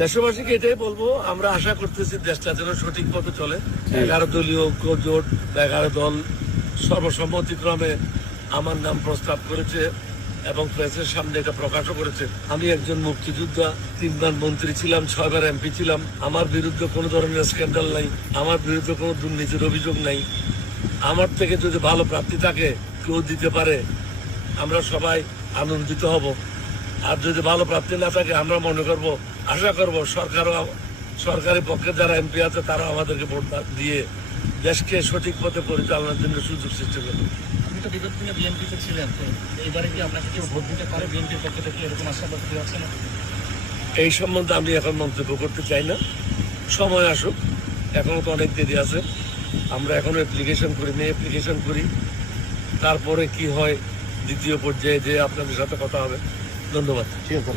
দেশবাসীকে এটাই বলবো, আমরা আশা করতেছি দেশটা যেন সঠিক পথে চলে। 11 দলীয় জোট, 11 দল সর্বসম্মতিক্রমে আমার নাম প্রস্তাব করেছে এবং প্রেসের সামনে এটা প্রকাশও করেছে। আমি একজন মুক্তিযোদ্ধা, 3 বার মন্ত্রী ছিলাম, 6 বার এমপি ছিলাম। আমার বিরুদ্ধে কোনো ধরনের স্ক্যান্ডাল নাই, আমার বিরুদ্ধে কোনো দুর্নীতির অভিযোগ নাই। আমার থেকে যদি ভালো প্রার্থী থাকে, কেউ দিতে পারে, আমরা সবাই আনন্দিত হব। আর যদি ভালো প্রার্থী না থাকে, আমরা মনে করব, আশা করব সরকারি পক্ষে যারা এমপি আছে তারা আমাদেরকে ভোট দিয়ে দেশকে সঠিক পথে পরিচালনার জন্য সুযোগ সৃষ্টি করবে। আপনি তো বিগত দিনে বিএনপিতে ছিলেন, তো এবারে কি আপনাকে কেউ ভোট দিতে পারে বিএনপির পক্ষ থেকে, এরকম আশাবাদ কি আছে না? এই সম্বন্ধে আমি এখন মন্তব্য করতে চাই না, সময় আসুক, এখনো তো অনেক দেরি আছে। আমরা এখনো অ্যাপ্লিকেশন করি, তারপরে কি হয় দ্বিতীয় পর্যায়ে যে আপনাদের সাথে কথা হবে। ধন্যবাদ। ঠিক আছে।